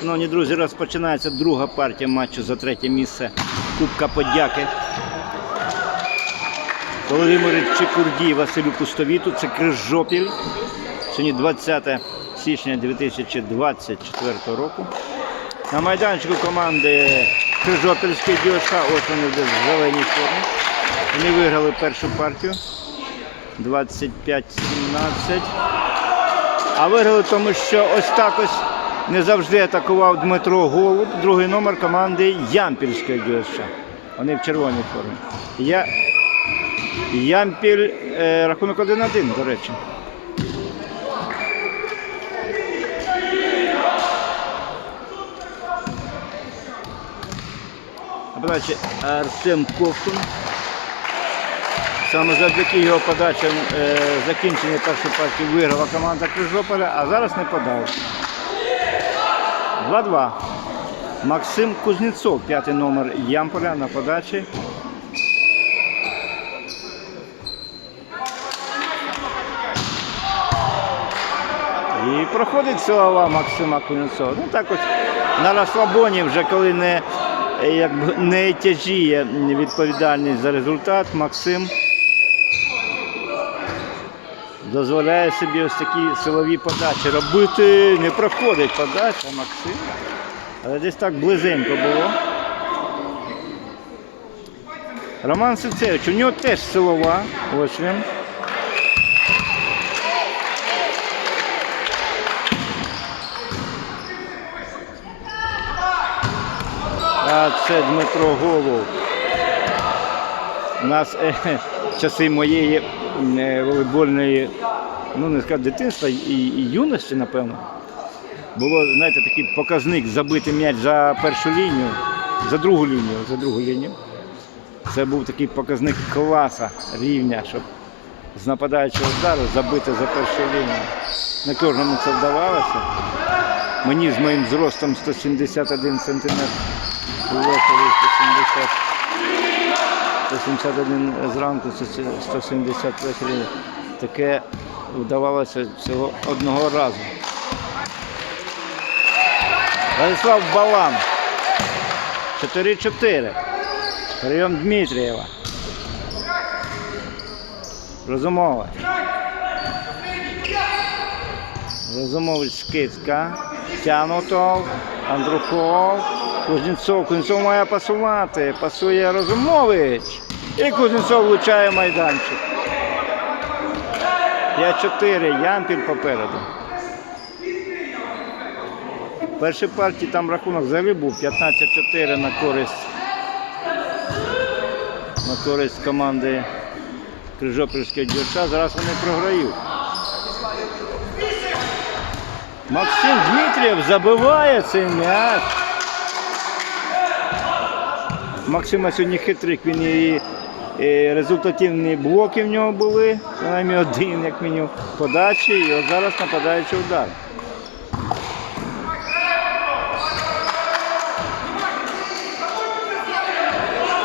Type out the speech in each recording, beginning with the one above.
Шановні друзі, розпочинається друга партія матчу за третє місце Кубка Подяки. Володимир Чекурдій Василю Пустовіту. Це Крижопіль. Сьогодні 20 січня 2024 року. На майданчику команди Крижопільської ДЮСШ, ось вони в зеленій формі. Вони виграли першу партію 25-17. А виграли тому, що ось так ось не завжди атакував Дмитро Голуб, другий номер команди Ямпільської ДЮСШ. Вони в червоній формі. Я... Ямпіль е, рахунок 1-1, до речі. Подачі Артем Ковтун. Саме завдяки його подачам е, закінчення першої партії виграла команда Крижополя, а зараз не подав. 2-2. Максим Кузнєцов, п'ятий номер Ямполя на подачі. І проходить слова Максима Кузнєцова. Ну так ось на розслабоні, вже коли не, якби, не тяжіє відповідальність за результат, Максим дозволяє собі ось такі силові подачі робити. Не проходить подача Максим. Але десь так близенько було. Роман Сицевич, у нього теж силова. Ось він. А це Дмитро Голов. У нас е, часи моєї волейбольної, ну не сказати дитинства і, і юності, напевно. Було, знаєте, такий показник забити м'яч за першу лінію, за другу лінію, за другу лінію. Це був такий показник класа рівня, щоб з нападаючого удару забити за першу лінію. Не кожному це вдавалося. Мені з моїм зростом 171 см, увечері 170 171 зранку, це 170 ввечері. Таке вдавалося всього одного разу. Владислав Балан. 4-4. Прийом Дмитрієва. Розумова. Розумович Скицька. Тянутов. Андрухов. Кузнєцов. Кузнєцов має пасувати. Пасує Розумович. І Кузнєцов влучає майданчик. 5-4. Ямпіль попереду. В першій партії там рахунок взагалі був 15-4 на користь на користь команди Крижопільської дівча. Зараз вони програють. Максим Дмитрієв забиває цей м'яч. Максима сьогодні хитрик, він і, і результативні блоки в нього були, принаймні один, як мінімум, подачі, і от зараз нападаючий удар.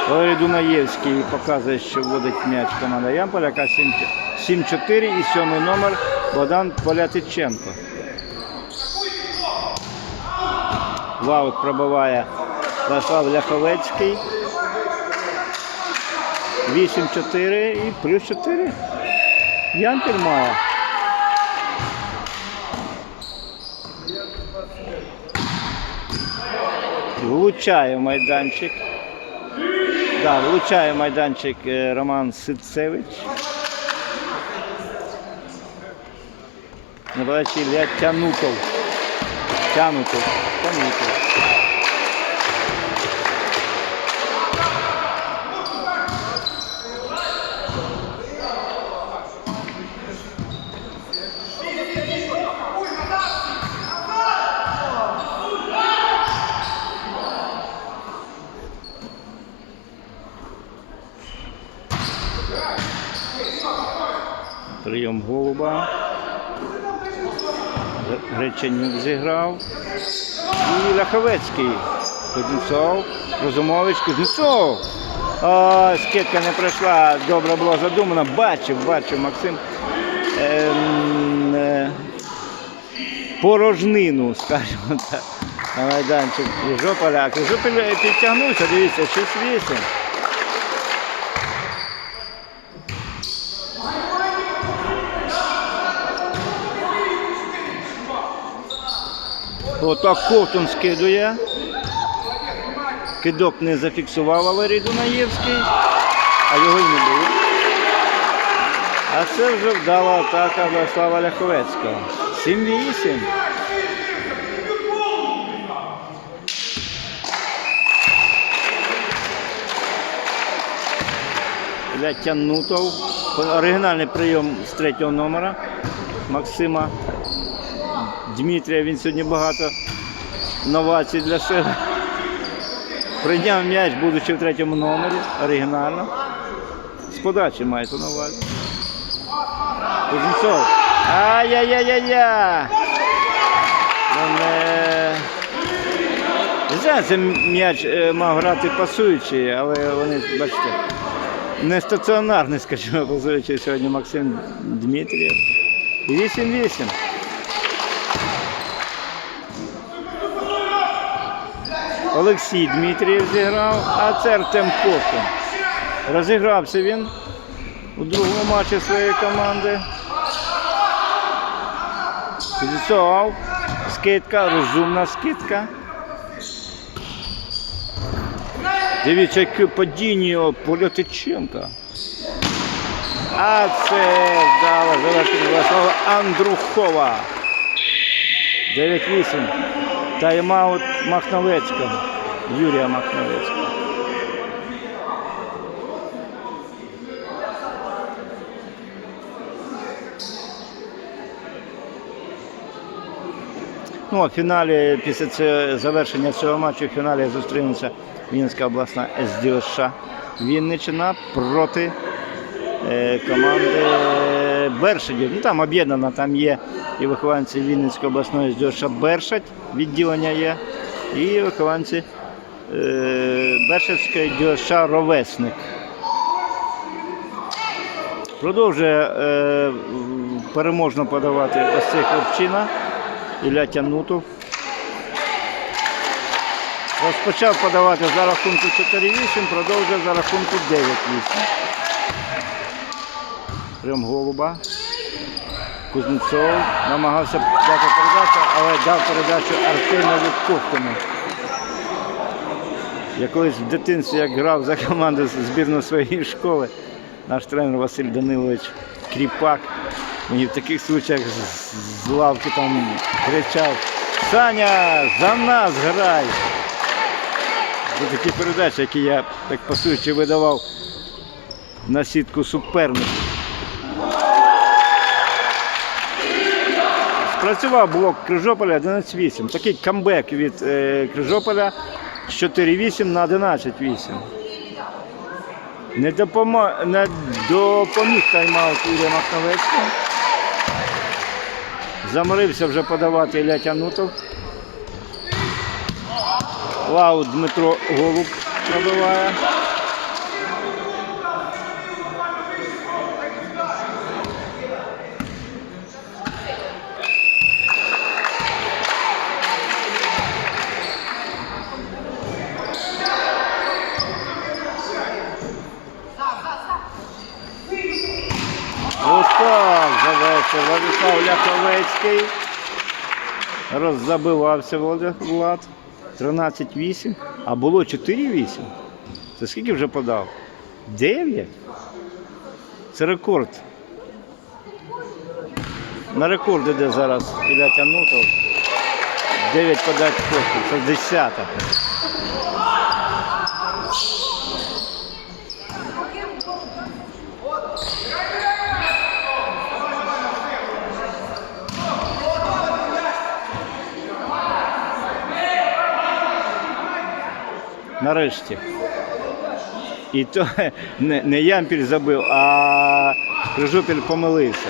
Валерій Дунаєвський показує, що вводить м'яч команда Ямполя, яка 7-4 і сьомий номер Богдан Полятиченко. Ваут пробиває Владислав Ляховецький. 8-4 і плюс 4. Ямпіль має. Влучає майданчик. Да, влучає майданчик е, Роман Сицевич. На подачі Ілля Тянутов. Тянутов. Тянутов. Прийом голуба. Г- зіграв. І Ляховецький. Кузнецов. Розумович. Кузнецов. О, скидка не пройшла. Добре було задумано. Бачив, бачив Максим. Ем, е, порожнину, скажімо так. на майданчик Крижополя. А підтягнувся, дивіться, 6-8. Отак Ковтун скидує. Кидок не зафіксував Валерій Дунаєвський, а його й не було. А це вже вдала атака Владислава Ляховецького. 7-8. Ілля Тянутов. Оригінальний прийом з третього номера Максима Дмитрія. Він сьогодні багато новацій для себе. Прийняв м'яч, будучи в третьому номері, оригінально. З подачі мається на увазі. Кузнецов. Знаю, це м'яч е, мав грати пасуючий, але вони, бачите, не стаціонарний, скажімо, пасуючий сьогодні Максим Дмитрієв. І 8-8. Олексій Дмитрієв зіграв, а це Артем Ковтун. Розігрався він у другому матчі своєї команди. Підійшов. Скидка, розумна скидка. Дивіться, яке падіння Полятиченка. А це завершення Владислава Андрухова. 9-8. Тайм-аут Махновецького. Юрія Махновецького. Ну, а в фіналі, після цього, завершення цього матчу, в фіналі зустрінеться Вінницька обласна СДОШ Вінниччина проти е, команди Бершадів. Ну, там об'єднана, там є і вихованці Вінницької обласної СДОШ Бершадь, відділення є, і вихованці е, Бершадської СДОШ Ровесник. Продовжує е, переможно подавати ось цей хлопчина. Ілля Тянутов. Розпочав подавати за рахунку 4-8, продовжує за рахунку 9-8. Прям голуба. Кузнецов намагався дати передачу, але дав передачу Артемові Ковтому. Я колись в дитинстві, як грав за команду збірну своєї школи, наш тренер Василь Данилович Кріпак. Мені в таких случаях з лавки там кричав Саня, за нас грай! Це такі передачі, які я так пасуючи видавав на сітку суперників. Спрацював блок Крижополя 11-8. Такий камбек від е, Крижополя з 4-8 на 11-8. Не, допомо... не допоміг тайм-аут Ігоря Махновецького. Заморився вже подавати Ілля Тянутов. Вау, Дмитро Голуб пробиває. роззабивався влад 13-8, а було 4-8. Це скільки вже подав? 9. Це рекорд. На рекорд іде зараз Ілля Тянутов. 9 подачі коштів. 60-та. Нарешті. І то не, не Ямпіль забив, а Крижопіль помилився.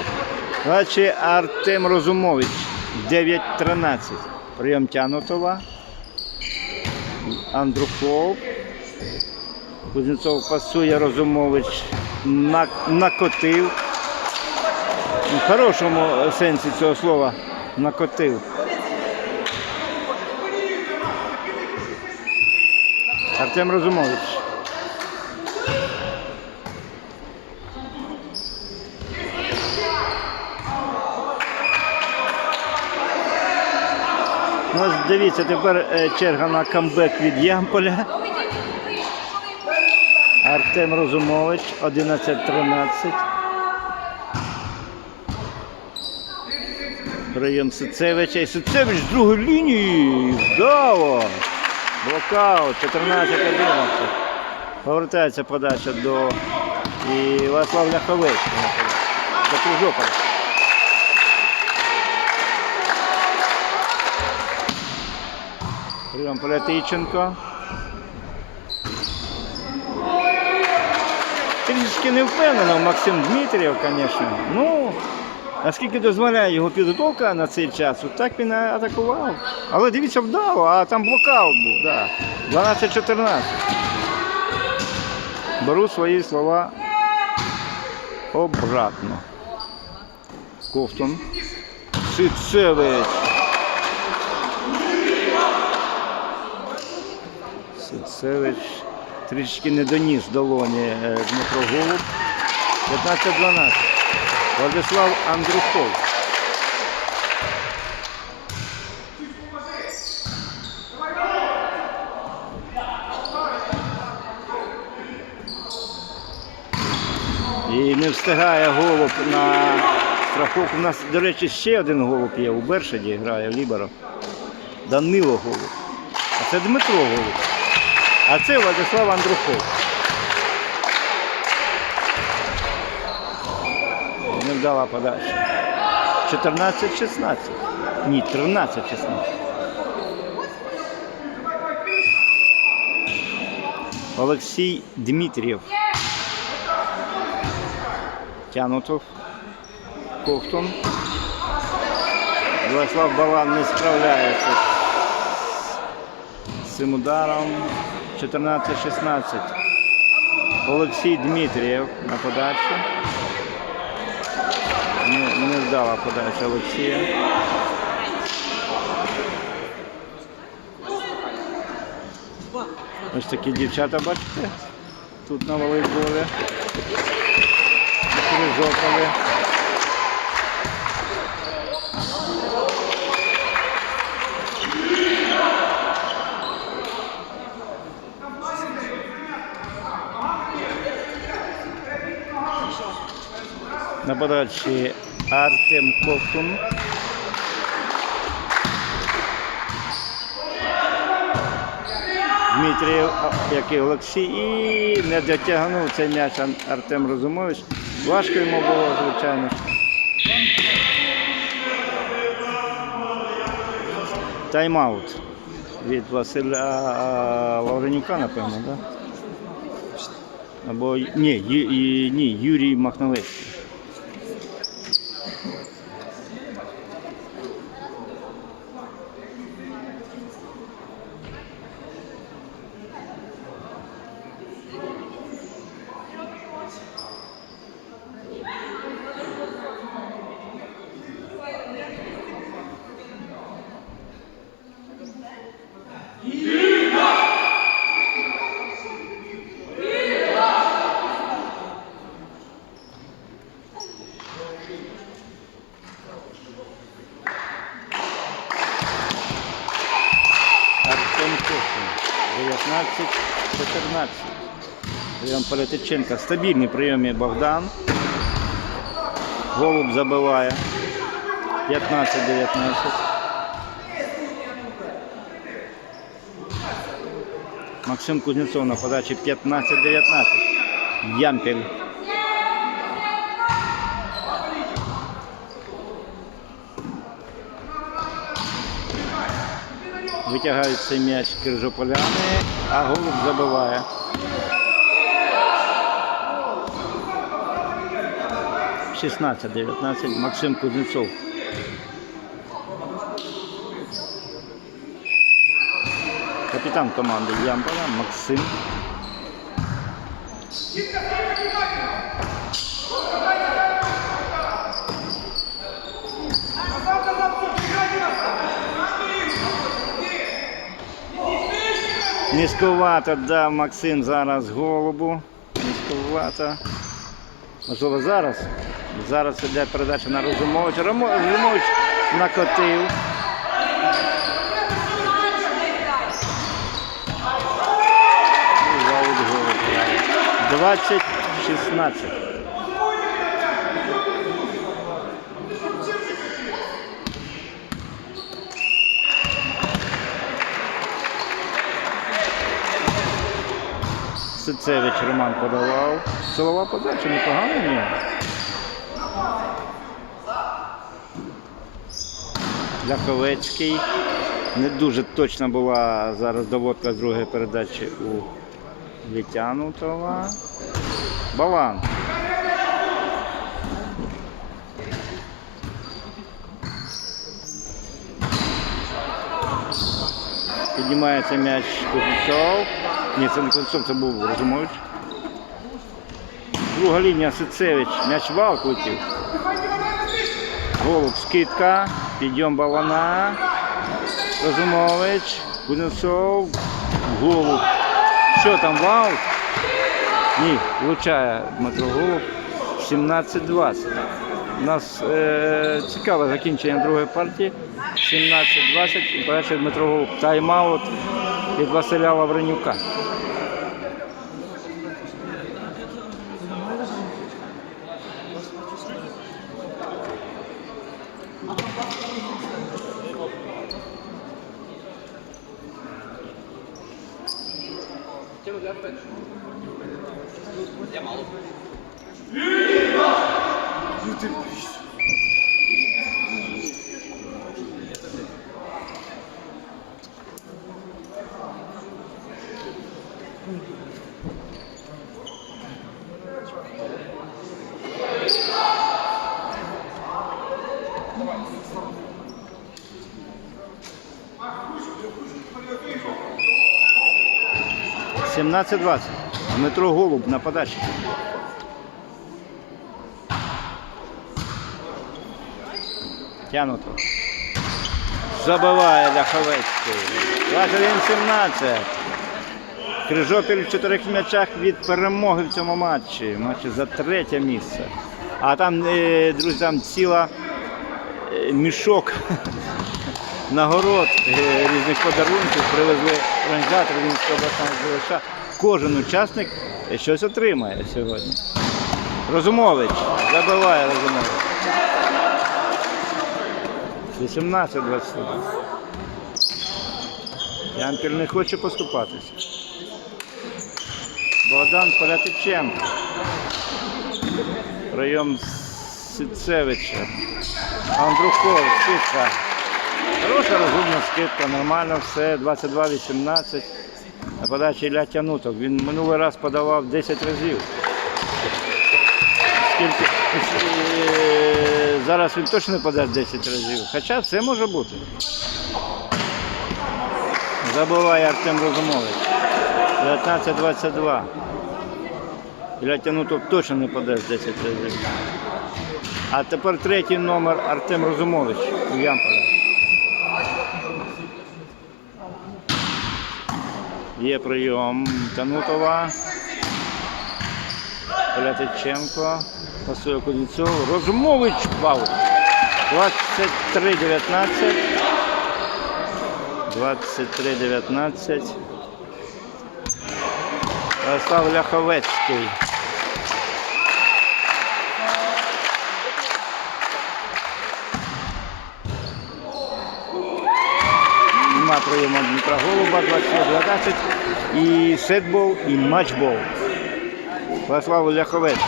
Значить, Артем Розумович 9-13. Прийом Тянутова. Андрухов. Кузнецов пасує Розумович. На, накотив. В хорошому сенсі цього слова накотив. Артем Розумович. Ну, дивіться, тепер е, черга на камбек від Ямполя. Артем Розумович, 11-13. Прийом Сицевича. І Сицевич з другої лінії. Вдало. Блокаут. 14-11. Повертається подача до і Владислав Ляховецький. До Кружополя. Прийом Полятиченко. Трішки не впевнено Максим Дмитрієв, звісно. Ну, наскільки дозволяє його підготовка на цей час, так він атакував. Але дивіться, вдало, а там блокаут був, да. 12-14. Беру свої слова обратно. Ковтун. Сицевич. Сицевич трішки не доніс долоні е, Дмитро Голуб. 15-12. Владислав Андрухов. І не встигає голуб на страховку. У нас, до речі, ще один голуб є у Бершаді, грає в Данило голуб. А це Дмитро голуб. А це Владислав Андрухов. Невдала подача. 14-16. Ні, 13-16. Олексій Дмитрієв. Тянутов. Ковтун. Владислав Балан не справляється з цим ударом. 14-16. Олексій Дмитрієв на подачу. Не, не вдала подача Олексія. Ось такі дівчата, бачите? Тут на волейболі. Крижополі. На подачі Артем Ковтун. Дмитрієв, а, як і Олексій, і не дотягнув цей м'яч Артем Розумович. Важко йому було, звичайно. Тайм-аут від Василя Лавренюка, напевно, так? Да? Або ні, Ю, ні, Юрій Махновецький. Артем Кохин. 19-14. Прийом Полетиченка. Стабільний прийомі Богдан. Голуб забиває. 15-19. Максим Кузнецов на подачі 15-19. Ямпель. Витягають цей м'яч крижополяни, а голуб забиває. Шістнадцять, 19 Максим Кузнецов. Капітан команди Ямполя Максим. Низьковато дав Максим зараз голубу. Низьковато. Можливо, зараз. Зараз іде передача на Розумовича. Розумович накотив. І аут голуб. 20-16. Сицевич Роман подавав. Силова подача непогана нього. Ляховецький. Не дуже точна була зараз доводка другої передачі у Літянутова. Балан. Піднімається м'яч Кузнецов. Ні, це не Кузнецов, це був Розумович. Друга лінія Сицевич. М'яч в аут летів. Голуб скидка. Підйом балана. Розумович. Кузнецов. Голуб. Що там в аут? Ні, влучає Дмитро Голуб. 17-20. У нас е, цікаве закінчення другої партії. 17-20. І перший Дмитро Голуб. Тайм-аут від Василя Лавренюка. – Viva! YouTube. 17-20. Дмитро Голуб на подачі. Тянуто. Забиває Ляховецький. 21-17. Крижопіль в чотирьох м'ячах від перемоги в цьому матчі. Матчі за третє місце. А там, е, друзі, там ціла е, мішок нагород е, різних подарунків привезли організатори Вінницького обласного ЗВШ. Кожен учасник щось отримає сьогодні. Розумович забиває Розумович. 18-21. Ямпіль не хоче поступатися. Богдан Полятиченко. Прийом Сицевича. Андрухов, скидка. Хороша розумна скидка, нормально все. 22-18. На подачі Ілля Тянуток. Він минулий раз подавав 10 разів. Скільки, е, зараз він точно подасть 10 разів. Хоча це може бути. Забуває Артем Розумович. 19-22. Ілля Тянуток точно не подасть 10 разів. А тепер третій номер Артем Розумович у Ямполі. Є прийом Танутова. Полятиченко. Пасує Кузнєцов. Розумович бал. 23-19. 23-19. Ярослав Ляховецький. Нема прийому Дмитра Голуба 20-12. І сетбол, і матчбол. Ярослав Ляховецький.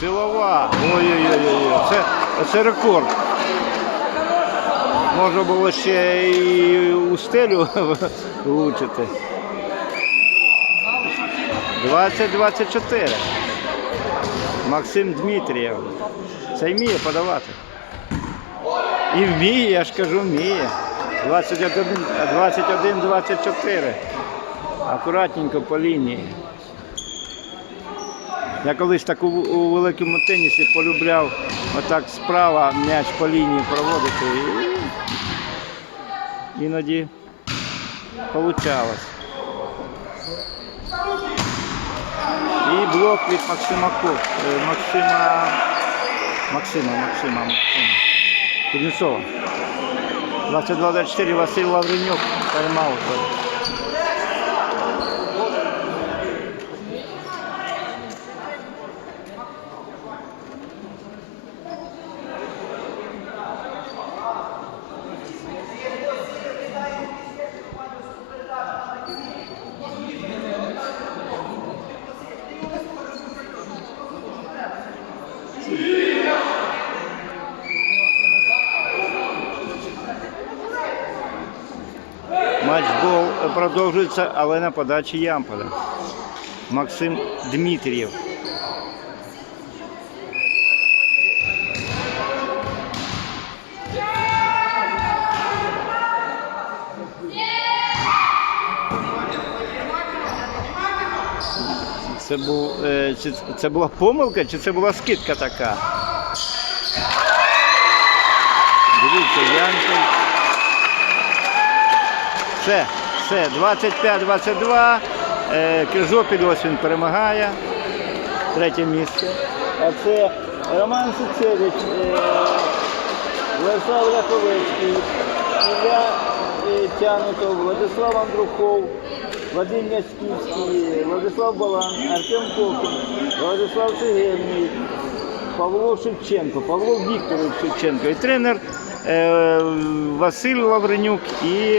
Силова. Ой-ой-ой. Це, це рекорд. Можна було ще і у стелю влучити. 20-24. Максим Дмитрієв. Це вміє подавати. І вміє, я ж кажу, вміє. 21-24. Акуратненько по лінії. Я колись так у, у великому тенісі полюбляв отак справа м'яч по лінії проводити. І іноді получалось. І блок від Максима Ко- е, Максима Максима, Максима, Максима. Кузнецова. 22-24 Василь Лавренюк тайм-аут. Матчбол продовжується, але на подачі Ямполя. Максим Дмитрієв. Це, був, е, чи це була помилка, чи це була скидка така? Дивіться, Янкель. Все, все, 25-22. Е, Крижопіль ось він перемагає. Третє місце. А це Роман Сицевич, е, Владислав Ляховецький, Ілля е, Тянутов, Владислав Андрухов, Вадим Яськівський, Владислав Балан, Артем Кокін, Владислав Цегельний, Павло Шевченко, Павло Вікторович Шевченко і тренер е, Василь Лавренюк і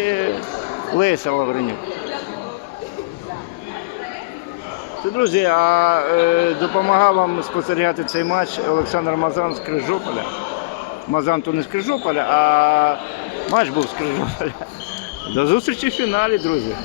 Леся Лавренюк. Друзі, а е, допомагав вам спостерігати цей матч Олександр Мазан з Крижополя. Мазан то не з Крижополя, а матч був з Крижополя. До зустрічі в фіналі, друзі.